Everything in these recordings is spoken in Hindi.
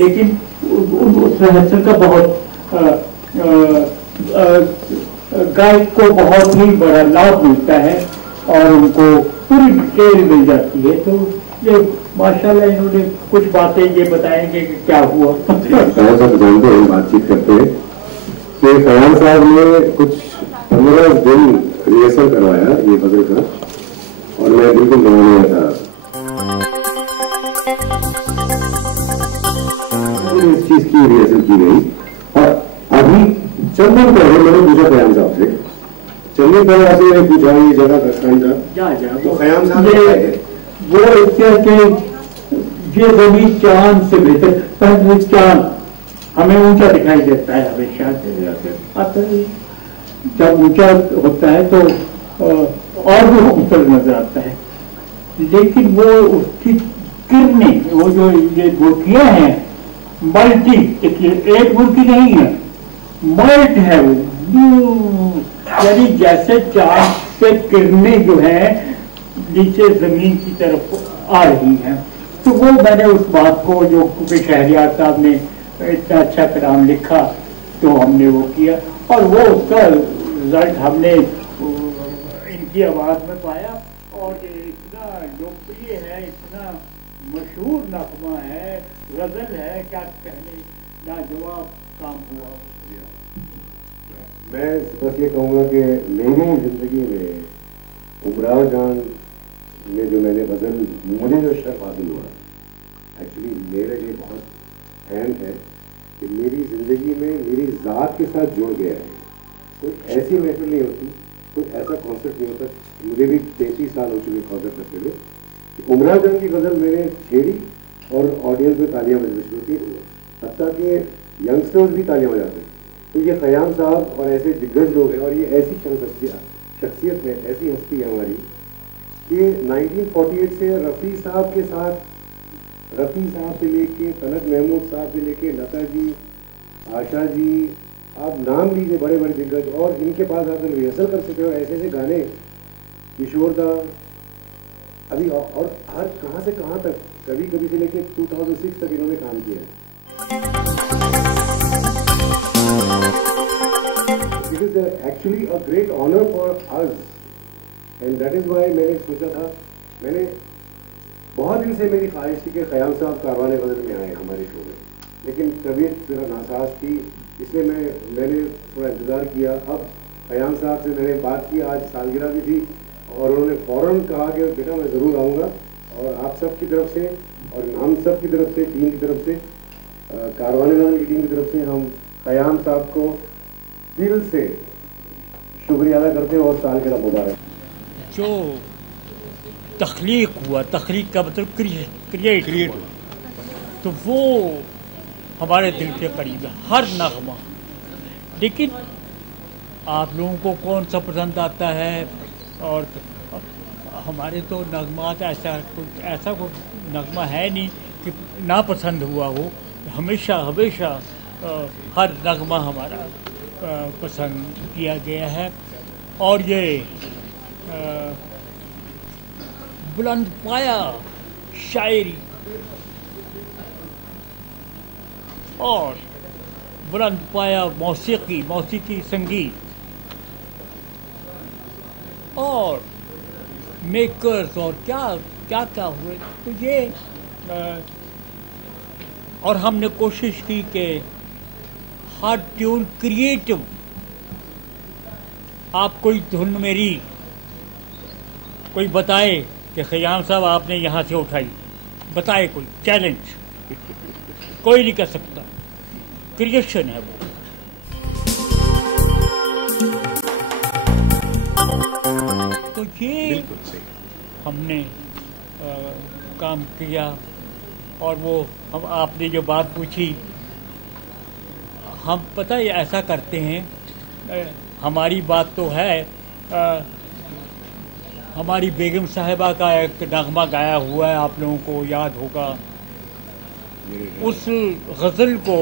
लेकिन उस रिहर्सल का बहुत गायक को बहुत ही बड़ा लाभ मिलता है और उनको पूरी डिटेल मिल जाती है। तो ये माशाल्लाह इन्होंने कुछ बातें ये बताएंगे कि क्या हुआ। खयाम साहब जानते हैं, बातचीत करते हैं कि खयाम साहब ने कुछ 15 दिन रिहर्सल करवाया ये गजल का, और मैं बिल्कुल नया था। इस चीज की रिहर्सल की गई, और अभी चंद दिन पहले मैंने पूछा खयाम साहब से, चंद दिन पहले आपसे मैंने पूछा ये जगह का तो खयाम साहब वो के ये जमीन चांद से बेहतर, पहले चांद हमें ऊंचा दिखाई देता है हमेशा, जब ऊंचा होता है तो और भी खूबसूरत नजर आता है, लेकिन वो उसकी किरणें, वो जो ये बुर्कियां हैं मल्टी, देखिए एक बुर्की नहीं है, मल्ट है वो, यानी जैसे चांद से किरणें जो है नीचे जमीन की तरफ आ रही हैं। तो वो मैंने उस बात को, जो शहरियार साहब ने इतना अच्छा कलाम लिखा, तो हमने वो किया, और वो उसका रिजल्ट हमने इनकी आवाज में पाया, और इतना लोकप्रिय है, इतना मशहूर नगमा है, गजल है, क्या कहने, लाजवाब काम हुआ। मैं बस ये कहूँगा कि मेरी जिंदगी में उमराव जान में जो मैंने गजल, मुझे जो शर्फ हासिल हुआ, एक्चुअली मेरे लिए बहुत अहम है कि मेरी जिंदगी में मेरी ज़ात के साथ जुड़ गया है। कोई ऐसी महफिल नहीं होती, कोई ऐसा कॉन्सेप्ट नहीं होता। मुझे भी 33 साल हो चुके कॉन्सेप्ट करते हुए। उमराव जान की गजल मैंने छेड़ी और ऑडियंस में तालियां बजनी शुरू की, हत्ता कि यंगस्टर्स भी तालियां बजाते हैं। तो ये खयाम साहब और ऐसे दिग्गज लोग हैं, और ये ऐसी शख्सियत है, ऐसी हस्ती है हमारी कि 1948 से रफ़ी साहब के साथ, रफ़ी साहब से लेके तलत महमूद साहब से लेके लता जी, आशा जी, आप नाम लीजिए, बड़े बड़े दिग्गज, और इनके पास आकर रिहर्सल कर सकते हो ऐसे ऐसे गाने, किशोर दा अभी, और हर कहाँ से कहाँ तक, कभी कभी से लेके 2006 तक इन्होंने काम किया है। It is actually a great honor for us, and that is why मैंने सोचा था, मैंने बहुत दिन से मेरी ख्वाहिश थी कि खयाम साहब कारवाने गजल में आए हमारे शो में, लेकिन तबीयत जरा नासाज थी, इसलिए मैंने थोड़ा इंतज़ार किया। अब खयाम साहब से मैंने बात की, आज सालगिरह भी थी, और उन्होंने फ़ौरन कहा कि बेटा मैं ज़रूर आऊँगा, और आप सब की तरफ से और हम सब की तरफ से, टीम की तरफ से, कारवाने गजल की टीम की तरफ से हम खयाम साहब को दिल से शुक्रिया अदा करते हैं, और सालगिरह मुबारक। जो तख्लीक हुआ, तख्लीक का मतलब क्रिएट, तो वो हमारे दिल के करीब है, हर नगमा। लेकिन आप लोगों को कौन सा पसंद आता है, और हमारे तो नगमात ऐसा कोई नगमा है नहीं कि ना पसंद हुआ हो, हमेशा हर नगमा हमारा पसंद किया गया है। और ये बुलंद पाया शायरी और बुलंद पाया मौसीकी संगीत और मेकर्स और क्या हुए, तो ये और हमने कोशिश की कि हर ट्यून क्रिएटिव, आप कोई धुन मेरी कोई बताए कि खयाम साहब आपने यहाँ से उठाई, बताए, कोई चैलेंज कोई नहीं कर सकता, क्रिएशन है वो। तो ये हमने काम किया, और वो हम आपने जो बात पूछी, हम पता है ऐसा करते हैं, हमारी बात तो है, हमारी बेगम साहिबा का एक नगमा गाया हुआ है, आप लोगों को याद होगा, उस गज़ल को,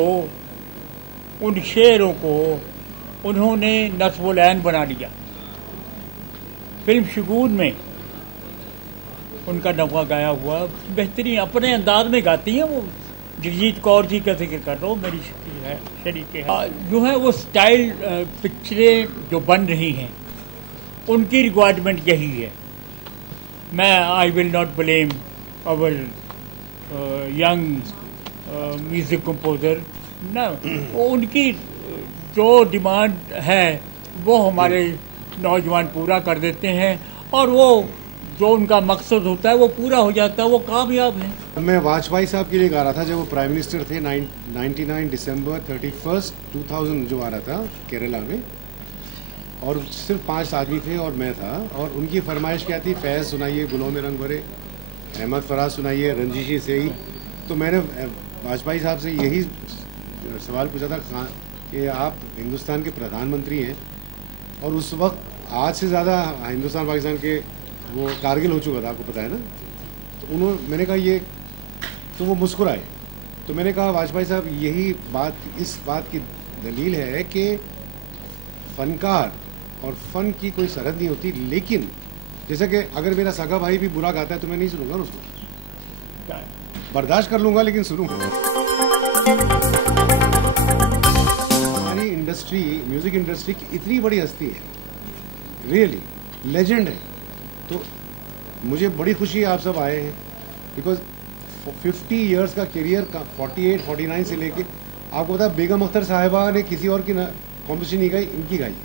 उन शेरों को उन्होंने नस्बुल ऐन बना लिया। फिल्म शगुन में उनका नगमा गाया हुआ, बेहतरीन अपने अंदाज में गाती हैं वो, जगजीत कौर जी का जिक्र कर रहा हूँ, मेरी शरीक है। जो है वो स्टाइल पिक्चरें जो बन रही हैं उनकी रिक्वायरमेंट यही है। मैं I will not blame our young music composer ना, उनकी जो डिमांड है वो हमारे नौजवान पूरा कर देते हैं और वो जो उनका मकसद होता है वो पूरा हो जाता है, वो कामयाब है। मैं वाजपेयी साहब के लिए गा रहा था जब वो प्राइम मिनिस्टर थे 99 दिसंबर 31 2000 जो आ रहा था केरला में, और सिर्फ 5 आदमी थे और मैं था, और उनकी फरमाइश क्या थी, फैज़ सुनाइए गुलों में रंग भरे, अहमद फराज सुनाइए रंजीशी से ही। तो मैंने वाजपेयी साहब से यही सवाल पूछा था कि आप हिंदुस्तान के प्रधानमंत्री हैं और उस वक्त आज से ज़्यादा हिंदुस्तान पाकिस्तान के वो कारगिल हो चुका था, आपको पता है ना। तो मैंने कहा ये, तो वो मुस्कुराए। तो मैंने कहा वाजपेयी साहब यही बात, इस बात की दलील है कि फनकार और फन की कोई सरहद नहीं होती, लेकिन जैसे कि अगर मेरा सगा भाई भी बुरा गाता है तो मैं नहीं सुनूंगा ना उसको, बर्दाश्त कर लूंगा लेकिन सुनूंगा। हमारी इंडस्ट्री, म्यूजिक इंडस्ट्री की इतनी बड़ी हस्ती है, रियली लेजेंड है। तो मुझे बड़ी खुशी है आप सब आए हैं, बिकॉज 50 इयर्स का करियर का 48-49 से लेके आपको पता है बेगम अख्तर साहिबा ने किसी और की कॉम्पिटिशन नहीं गाई, इनकी गाई है,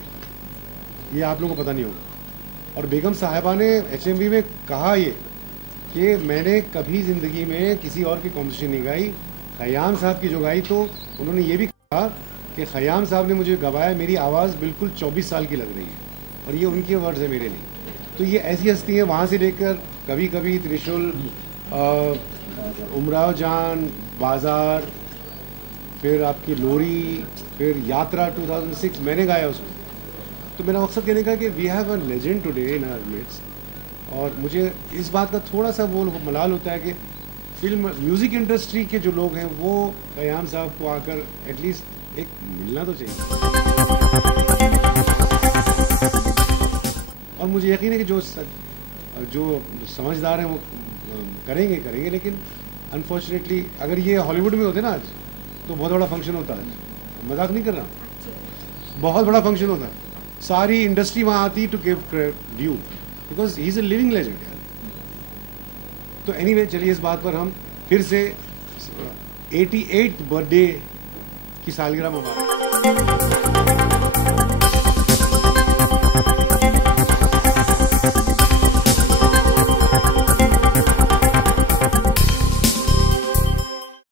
ये आप लोगों को पता नहीं होगा। और बेगम साहिबा ने HMV में कहा ये कि मैंने कभी ज़िंदगी में किसी और की कॉम्पिटिशन नहीं गाई, खयाम साहब की जो गाई। तो उन्होंने ये भी कहा कि खयाम साहब ने मुझे गवाया, मेरी आवाज़ बिल्कुल 24 साल की लग रही है, और ये उनके वर्ड्स है, मेरे नहीं। तो ये ऐसी हस्ती है, वहाँ से लेकर कभी कभी त्रिशूल, उमराव जान, बाजार, फिर आपकी लोरी, फिर यात्रा 2006 मैंने गाया उसमें। तो मेरा मकसद कहने का कि we have a legend today in our midst. और मुझे इस बात का थोड़ा सा वो मलाल होता है कि फिल्म म्यूज़िक इंडस्ट्री के जो लोग हैं वो खयाम साहब को आकर एटलीस्ट एक मिलना तो चाहिए। और मुझे यकीन है कि जो समझदार हैं वो करेंगे, लेकिन अनफॉर्चुनेटली अगर ये हॉलीवुड में होते ना आज तो बहुत बड़ा फंक्शन होता है, मजाक नहीं कर रहा, बहुत बड़ा फंक्शन होता है, सारी इंडस्ट्री वहाँ आती to give due, because he is a living legend यार। तो एनीवे चलिए इस बात पर हम फिर से 88th बर्थडे की सालगिरह मुबारक।